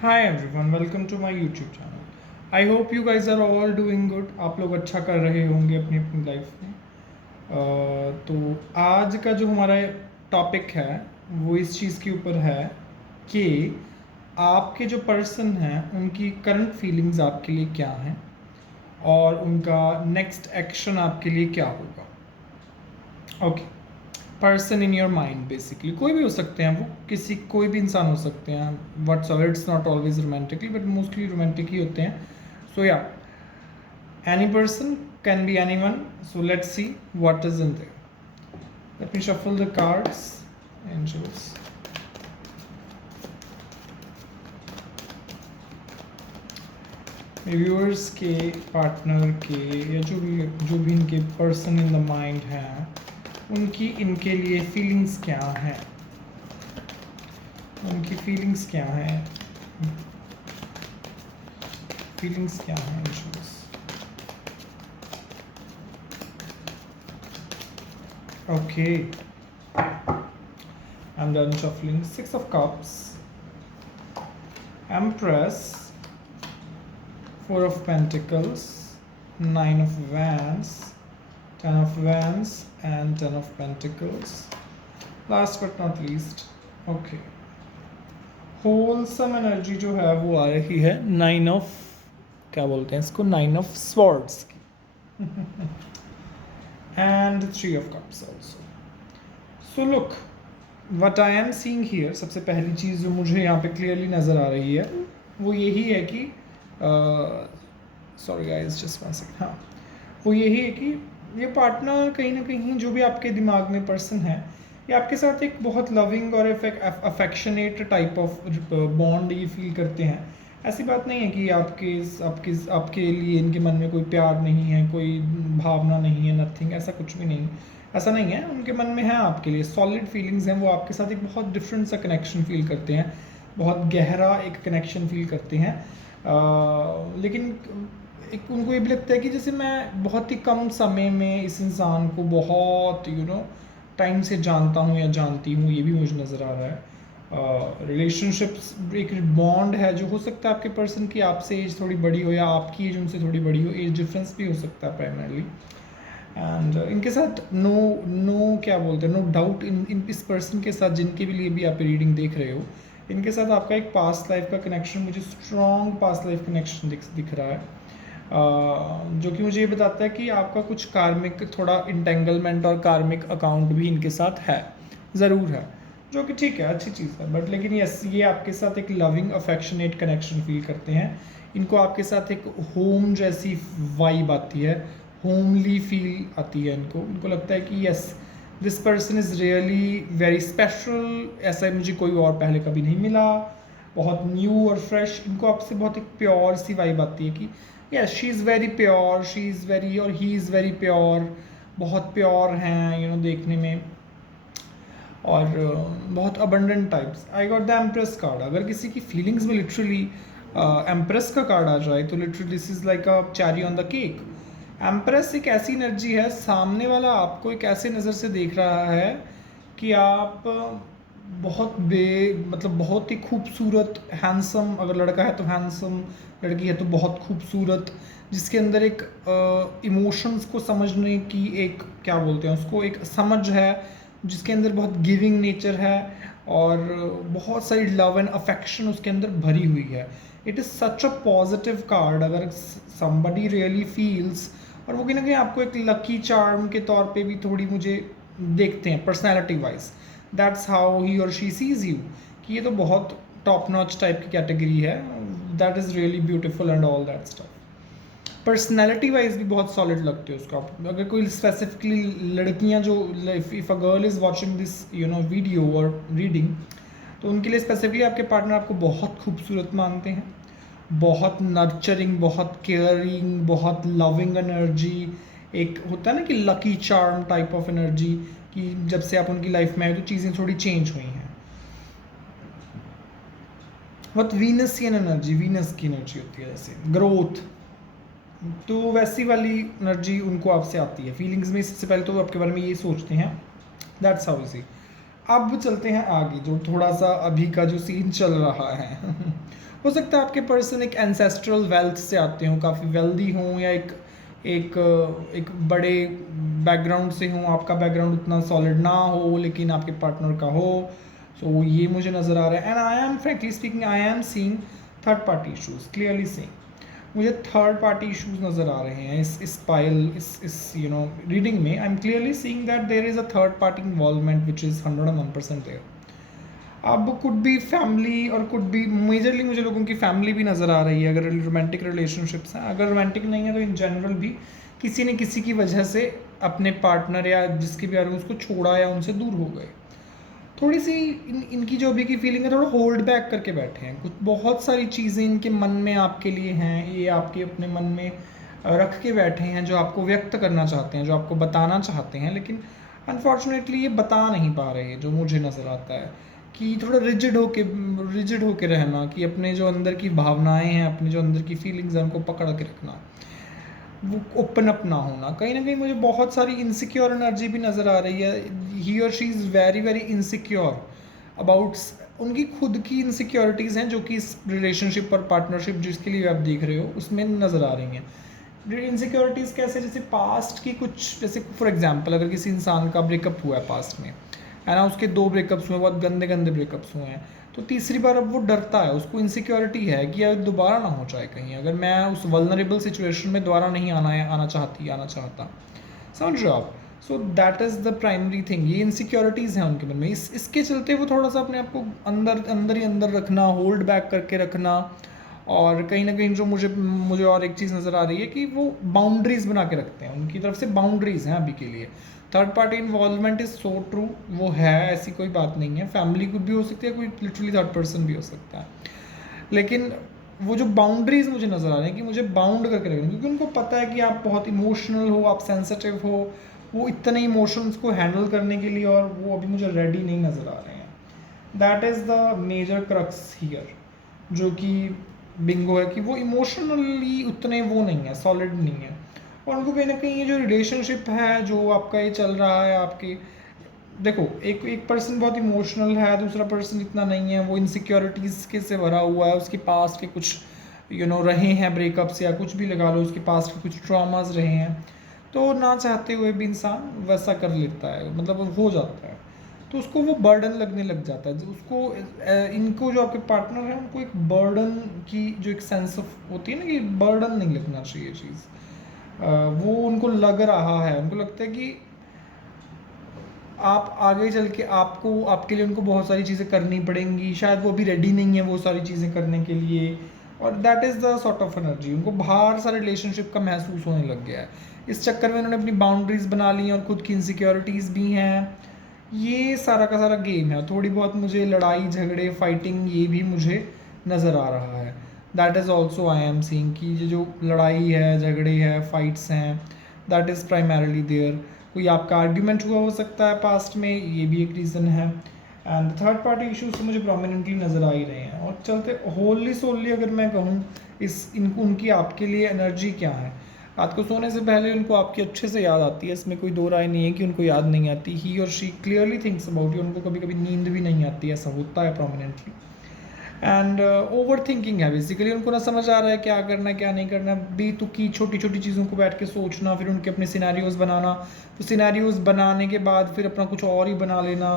Hi everyone, welcome to my YouTube channel. I hope you guys are all doing good. आप लोग अच्छा कर रहे होंगे अपनी अपनी लाइफ में। तो आज का जो हमारा टॉपिक है वो इस चीज़ के ऊपर है कि आपके जो पर्सन हैं उनकी करंट फीलिंग्स आपके लिए क्या हैं और उनका नेक्स्ट एक्शन आपके लिए क्या होगा। Okay, person in your mind basically कोई भी हो सकते हैं, वो कोई भी इंसान हो सकते हैं। Whatsoever, it's not always romantically but mostly romantic ही होते हैं। So yeah, any person can be any one. So let's see what is in there. Let me shuffle the cards angels. Viewers के, partner के, या जो भी इनके person in the mind हैं, उनकी इनके लिए फीलिंग्स क्या हैं, उनकी फीलिंग्स क्या हैं, फीलिंग्स क्या हैं issues. Okay, I'm done shuffling. Six of Cups, Empress, Four of Pentacles, Nine of Wands, Ten of Wands, and Ten of Pentacles. Last but not least, okay, wholesome energy जो है वो आ रही है nine of, क्या बोलते हैं इसको, nine of swords की and three of cups also. So look, what I am seeing here, सबसे पहली चीज़ जो मुझे यहाँ पे क्लियरली नज़र आ रही है वो यही है कि sorry guys, just one second. हाँ, वो यही है कि ये पार्टनर कहीं ना कहीं जो भी आपके दिमाग में पर्सन है, ये आपके साथ एक बहुत लविंग और अफेक्शनेट टाइप ऑफ बॉन्ड ये फील करते हैं। ऐसी बात नहीं है कि आपके लिए इनके मन में कोई प्यार नहीं है, कोई भावना नहीं है, नथिंग, ऐसा कुछ भी नहीं, ऐसा नहीं है। उनके मन में है आपके लिए सॉलिड फीलिंग्स हैं। वो आपके साथ एक बहुत डिफरेंट सा कनेक्शन फील करते हैं, बहुत गहरा एक कनेक्शन फील करते हैं। लेकिन एक उनको ये भी लगता है कि जैसे मैं बहुत ही कम समय में इस इंसान को बहुत टाइम से जानता हूँ या जानती हूँ, ये भी मुझे नज़र आ रहा है। रिलेशनशिप्स एक बॉन्ड है जो हो सकता है आपके पर्सन की आपसे एज थोड़ी बड़ी हो या आपकी एज उनसे थोड़ी बड़ी हो, एज डिफरेंस भी हो सकता है प्राइमरली। एंड इनके साथ नो क्या बोलते हैं, नो डाउट इन इस पर्सन के साथ जिनके भी लिए भी आप रीडिंग देख रहे हो, इनके साथ आपका एक पास्ट लाइफ का कनेक्शन, मुझे स्ट्रॉन्ग पास्ट लाइफ कनेक्शन दिख रहा है। जो कि मुझे ये बताता है कि आपका कुछ कार्मिक थोड़ा इंटेंगलमेंट और कार्मिक अकाउंट भी इनके साथ है, ज़रूर है, जो कि ठीक है, अच्छी चीज़ है। बट लेकिन यस, ये आपके साथ एक लविंग अफेक्शनेट कनेक्शन फील करते हैं। इनको आपके साथ एक होम जैसी वाइब आती है, होमली फील आती है इनको। इनको लगता है कि yes, this person is really very special, ऐसा मुझे कोई और पहले कभी नहीं मिला, बहुत न्यू और फ्रेश। इनको आपसे बहुत एक प्योर सी वाइब आती है कि yes, she is very pure, she is very, और ही इज़ वेरी प्योर, बहुत प्योर हैं देखने में, और बहुत abundant types. I got the empress card. अगर किसी की फीलिंग्स में लिटरली एम्प्रेस का कार्ड आ जाए तो literally this is like a cherry on the cake. Empress एक ऐसी एनर्जी है, सामने वाला आपको एक ऐसे नज़र से देख रहा है कि आप बहुत मतलब बहुत ही खूबसूरत, हैंडसम, अगर लड़का है तो हैंडसम, लड़की है तो बहुत खूबसूरत, जिसके अंदर एक इमोशंस को समझने की एक, क्या बोलते हैं उसको, एक समझ है, जिसके अंदर बहुत गिविंग नेचर है और बहुत सारी लव एंड अफेक्शन उसके अंदर भरी हुई है। It is such a positive card. अगर समबडी रियली फील्स, और वो कहीं ना कहीं आपको एक लकी चार्म के तौर पे भी थोड़ी मुझे देखते हैं personality wise, that's how he और शी सीज यू, कि ये तो बहुत टॉप नॉच टाइप की कैटेगरी है, that is really beautiful and all that stuff. Personality wise भी बहुत सॉलिड लगते हो उसको आप। अगर कोई स्पेसिफिकली लड़कियां जो, if a girl is watching this video और रीडिंग, तो उनके लिए स्पेसिफिकली आपके पार्टनर आपको बहुत खूबसूरत मानते हैं, बहुत नर्चरिंग, बहुत केयरिंग, बहुत लविंग एनर्जी। एक होता है ना कि lucky charm type of energy, कि जब से आप उनकी लाइफ में आए तो चीज़ें थोड़ी चेंज हुई हैं। बहुत वीनसियन एनर्जी, वीनस की एनर्जी होती है, जैसे ग्रोथ, तो वैसी वाली एनर्जी उनको आपसे आती है। फीलिंग्स में सबसे पहले तो वो आपके बारे में ये सोचते हैं, दैट्स हाउ इजी। अब चलते हैं आगे, जो थोड़ा सा अभी का जो सीन चल रहा है हो सकता है आपके पर्सन एक एंसेस्ट्रल वेल्थ से आते हों, काफ़ी वेल्दी हों, या एक एक बड़े बैकग्राउंड से हों, आपका बैकग्राउंड उतना सॉलिड ना हो लेकिन आपके पार्टनर का हो। सो ये मुझे नज़र आ रहा है, and I am frankly speaking I am seeing third party issues, clearly seeing मुझे थर्ड पार्टी इशूज़ नज़र आ रहे हैं इस पाइल, इस रीडिंग में। I am clearly seeing that there is a third party involvement which is 101% there. अब could be family और कुड बी मेजरली मुझे लोगों की फैमिली भी नज़र आ रही है, अगर रोमांटिक रिलेशनशिप्स हैं। अगर रोमांटिक नहीं है तो इन जनरल भी किसी न किसी की वजह से अपने पार्टनर या जिसके भी आ रहे हैं उसको छोड़ा या उनसे दूर हो गए। थोड़ी सी इनकी जो अभी की फीलिंग है, थोड़ा होल्ड बैक करके बैठे हैं, कुछ बहुत सारी चीज़ें इनके मन में आपके लिए हैं, ये आपके अपने मन में रख के बैठे हैं, जो आपको व्यक्त करना चाहते हैं, जो आपको बताना चाहते हैं, लेकिन अनफॉर्चुनेटली ये बता नहीं पा रहे हैं। जो मुझे नज़र आता है कि थोड़ा रिजिड होके रहना, कि अपने जो अंदर की भावनाएं हैं, अपने जो अंदर की फीलिंग्स हैं उनको पकड़ के रखना, वो ओपन अप ना होना। कहीं ना कहीं मुझे बहुत सारी इनसिक्योर एनर्जी भी नज़र आ रही है। ही और she is very very insecure about, उनकी खुद की इनसिक्योरिटीज़ हैं जो कि इस रिलेशनशिप और पार्टनरशिप जिसके लिए आप देख रहे हो उसमें नज़र आ रही हैं। इनसिक्योरिटीज़ कैसे, जैसे पास्ट की कुछ, जैसे फॉर एग्जांपल अगर किसी इंसान का ब्रेकअप हुआ है पास्ट में, है ना, उसके 2 ब्रेकअप्स हुए, बहुत गंदे गंदे ब्रेकअप्स हुए हैं, तो तीसरी बार अब वो डरता है, उसको इनसिक्योरिटी है कि यार दोबारा ना हो जाए कहीं, अगर मैं उस वल्नरेबल सिचुएशन में दोबारा नहीं आना चाहता, समझ रहे हो आप। So that is the primary thing, ये इनसिक्योरिटीज़ हैं उनके मन में, इसके चलते वो थोड़ा सा अपने आप को अंदर अंदर ही अंदर रखना, होल्ड बैक करके रखना। और कहीं ना कहीं जो मुझे और एक चीज़ नज़र आ रही है कि वो बाउंड्रीज़ बना के रखते हैं, उनकी तरफ से बाउंड्रीज़ हैं अभी के लिए। Third party involvement is so true, वो है, ऐसी कोई बात नहीं है। फैमिली कुछ भी हो सकती है, कोई लिटरली थर्ड पर्सन भी हो सकता है, लेकिन वो जो बाउंड्रीज़ मुझे नज़र आ रही हैं कि मुझे बाउंड करके रखना, क्योंकि उनको पता है कि आप बहुत इमोशनल हो, आप सेंसिटिव हो, वो इतने इमोशंस को हैंडल करने के लिए, और वो अभी मुझे रेडी नहीं नज़र आ रहे हैं। That is the major crux here, जो कि बिंगो है कि वो इमोशनली उतने वो नहीं है, सॉलिड नहीं है। और उनको कहीं ना कहीं ये जो रिलेशनशिप है जो आपका ये चल रहा है, आपके देखो, एक पर्सन बहुत इमोशनल है, दूसरा पर्सन इतना नहीं है, वो इनसिक्योरिटीज़ के से भरा हुआ है, उसके पास के कुछ रहे हैं ब्रेकअप्स या कुछ भी लगा लो, उसके पास के कुछ ट्रॉमास रहे हैं, तो ना चाहते हुए भी इंसान वैसा कर लेता है, मतलब हो जाता है, तो उसको वो बर्डन लगने लग जाता है। उसको इनको जो आपके पार्टनर हैं उनको एक बर्डन की जो एक सेंस ऑफ होती है ना, कि बर्डन नहीं लगना चाहिए चीज़, वो उनको लग रहा है, उनको लगता है कि आप आगे चल के आपको आपके लिए उनको बहुत सारी चीज़ें करनी पड़ेंगी, शायद वो अभी रेडी नहीं है वो सारी चीज़ें करने के लिए, और that is the sort of energy उनको बाहर सारे रिलेशनशिप का महसूस होने लग गया है। इस चक्कर में उन्होंने अपनी बाउंड्रीज़ बना ली और खुद की इनसिक्योरिटीज़ भी हैं। ये सारा का सारा गेम है, थोड़ी बहुत मुझे लड़ाई झगड़े फाइटिंग ये भी मुझे नज़र आ रहा है। That is also I am seeing कि ये जो लड़ाई है, झगड़े हैं, फाइट्स हैं, दैट इज़ प्राइमरली देयर। कोई आपका आर्ग्यूमेंट हुआ हो सकता है पास्ट में, ये भी एक रीज़न है। एंड थर्ड पार्टी इश्यूज तो मुझे प्रोमिनेंटली नज़र आ ही रहे हैं। और चलते होली सोली अगर मैं कहूँ उनकी आपके लिए एनर्जी क्या है, रात को सोने से पहले उनको आपकी अच्छे से याद आती है, इसमें कोई दो राय नहीं है कि उनको याद नहीं आती। ही और she clearly thinks about you, उनको कभी कभी नींद भी नहीं आती, ऐसा होता है प्रोमिनेंटली। एंड ओवर थिंकिंग है बेसिकली, उनको ना समझ आ रहा है क्या करना है क्या नहीं करना, बेतुकी छोटी छोटी चीज़ों को बैठ के सोचना, फिर उनके अपने सिनेरियोज़ बनाना, तो सिनेरियोज़ बनाने के बाद फिर अपना कुछ और ही बना लेना,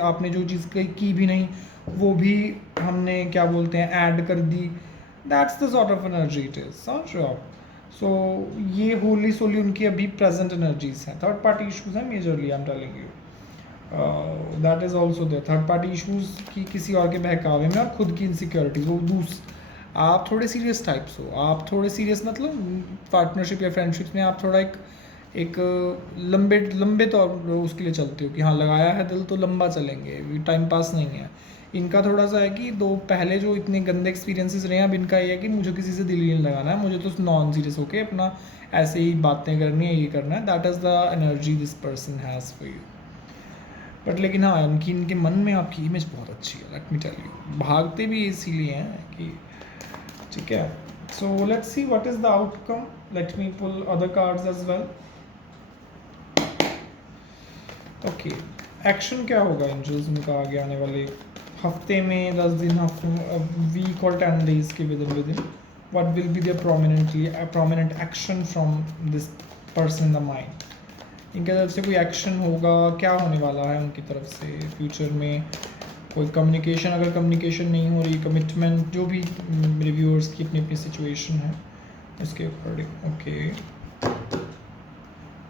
आपने जो चीज़ की भी नहीं वो भी हमने क्या बोलते हैं ऐड कर दी। That's the sort of energy it is, समझ रहे हो आप। सो ये होली सोली उनकी अभी प्रेजेंट एनर्जीज हैं। थर्ड पार्टी इशूज़ हैं majorly, I am telling you. That is also there. Third party issues की किसी और के बहकावे में, और खुद की इनसिक्योरिटी, वो आप थोड़े सीरियस टाइप्स हो, आप थोड़े सीरियस मतलब पार्टनरशिप या फ्रेंडशिप में आप थोड़ा एक लंबे लंबे तौर उसके लिए चलते हो कि हाँ लगाया है दिल तो लंबा चलेंगे, टाइम पास नहीं है। इनका थोड़ा सा है कि दो पहले जो इतने गंदे एक्सपीरियंसेस रहे हैं, अब इनका ये है कि मुझे किसी से दिल ही नहीं लगाना है, मुझे तो नॉन सीरियस होके अपना ऐसे ही बातें करनी है, ये करना है। That is the energy this person has for you. But लेकिन हाँ, इनके मन में आपकी इमेज बहुत अच्छी है, लेट मी टेल यू। भागते भी इसीलिए हैं कि ठीक है। So let's see what is the outcome. Let me pull other cards as well. Okay, action क्या होगा एंजल्स उनका आगे आने वाले हफ्ते में, 10 दिन, हफ्ते, वीक और 10 डेज के within what will be there prominent action from this person in the mind? इनकी तरफ से कोई एक्शन होगा, क्या होने वाला है उनकी तरफ से फ्यूचर में? कोई कम्युनिकेशन, अगर कम्युनिकेशन नहीं हो रही, कमिटमेंट, जो भी रिव्यूअर्स की अपनी अपनी सिचुएशन है उसके according. Okay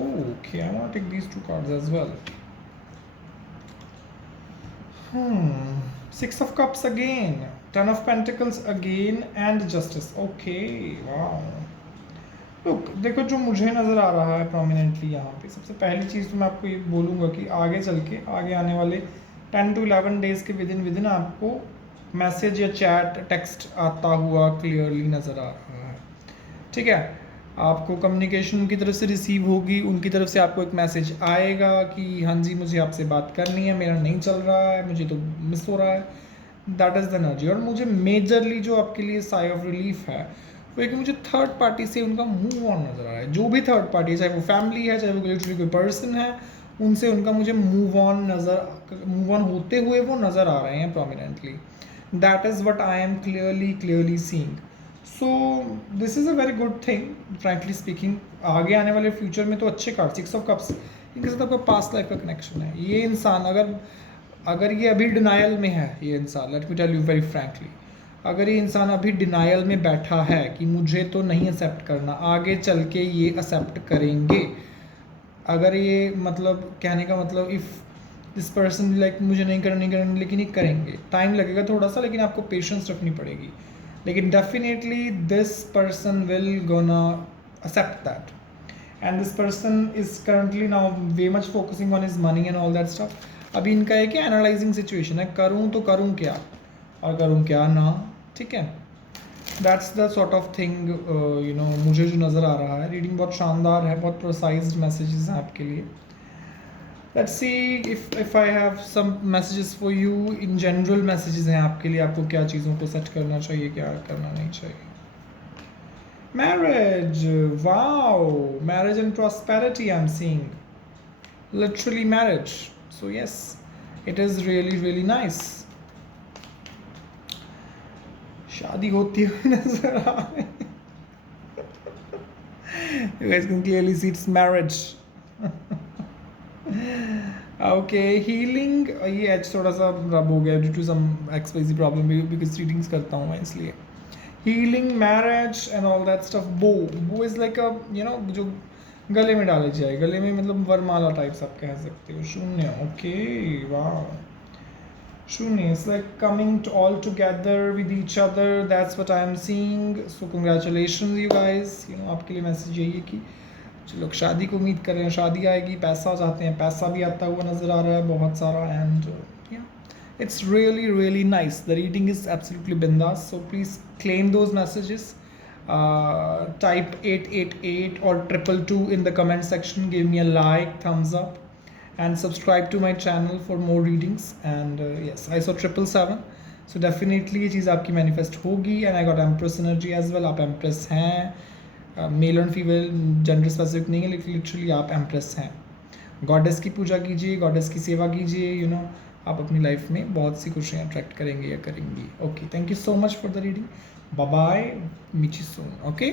okay, I want to take these 2 cards as well. Six of Cups again, 10 of Pentacles again and Justice. Okay, wow. Look, देखो जो मुझे नज़र आ रहा है प्रोमिनेंटली यहाँ पे, सबसे पहली चीज़ तो मैं आपको ये बोलूँगा कि आगे चल के आगे आने वाले 10 to 11 डेज़ के विद इन आपको मैसेज या चैट टेक्स्ट आता हुआ क्लियरली नज़र आ रहा है। ठीक है, आपको कम्युनिकेशन उनकी तरफ से रिसीव होगी, उनकी तरफ से आपको एक मैसेज आएगा कि हाँ जी मुझे आपसे बात करनी है, मेरा नहीं चल रहा है, मुझे तो मिस हो रहा है। That is the energy. और मुझे मेजरली जो आपके लिए साई ऑफ रिलीफ है वो है कि मुझे थर्ड पार्टी से उनका मूव ऑन नज़र आ रहा है। जो भी थर्ड पार्टी है, चाहे वो फैमिली है, चाहे वो लिटरली कोई पर्सन है, उनसे उनका मुझे मूव ऑन होते हुए वो नज़र आ रहे हैं prominently. That is what I am clearly seeing. So this is a very good thing frankly speaking. आगे आने वाले फ्यूचर में तो अच्छे कार्ड, 6 ऑफ कप्स, इनके साथ आपका पास्ट लाइफ का कनेक्शन है। ये इंसान अगर ये अभी डिनायल में है, ये इंसान, let me tell you very frankly, अगर ये इंसान अभी डिनायल में बैठा है कि मुझे तो नहीं एक्सेप्ट करना, आगे चल के ये एक्सेप्ट करेंगे। अगर ये मतलब कहने का मतलब इफ़ दिस पर्सन लाइक मुझे नहीं करनी, लेकिन ये करेंगे। टाइम लगेगा थोड़ा सा, लेकिन आपको पेशेंस रखनी पड़ेगी। लेकिन definitely this person will gonna accept that, and this person is currently now way much focusing on his money and all that stuff. अभी इनका है कि एनालाइजिंग सिचुएशन है, करूँ तो करूँ क्या और करूँ क्या ना। ठीक है, that's the sort of thing you know मुझे जो नज़र आ रहा है। रीडिंग बहुत शानदार है, बहुत प्रोसाइज्ड मैसेजेस हैं आपके लिए। Let's see if I have some messages for you. In general messages हैं आपके लिए, आपको क्या चीज़ों को सेट करना चाहिए, क्या करना नहीं चाहिए। Marriage, wow, marriage and prosperity I'm seeing, literally marriage. So yes, it is really nice. शादी होती हुई नजर आ रही है। You guys can clearly see it's marriage. Okay, healing, ये एज थोड़ा सा रब हो गया due to some XYZ problem, because readings करता हूँ मैं इसलिए। Healing, marriage and all that stuff. Bow is like a you know जो गले में डाले जाए, गले में मतलब वरमाला टाइप्स आप कह सकते हो। शून्य, ओके, वाह, शून्य is like coming all together with each other, that's what I am seeing. So congratulations you guys. You know आपके लिए मैसेज यही है कि जो लोग शादी को उम्मीद कर रहे हैं, शादी आएगी, पैसा चाहते हैं, पैसा भी आता हुआ नज़र आ रहा है बहुत सारा। And it's really nice. The reading is absolutely bindas, so please claim those messages. Type 888 or 222 in the comment section. Give me a like, thumbs up, and subscribe to my channel for more readings. And yes, I saw 777, so definitely ये चीज़ आपकी manifest होगी। And I got Empress energy as well. आप Empress हैं, mail और female gender specific नहीं है, लेकिन literally आप Empress हैं। गॉडेस की पूजा कीजिए, गॉडेस की सेवा कीजिए। यू नो आप अपनी लाइफ में बहुत सी खुशियाँ अट्रैक्ट करेंगे या करेंगी। Okay, thank you so much for the reading. Bye bye, meet you soon. Okay.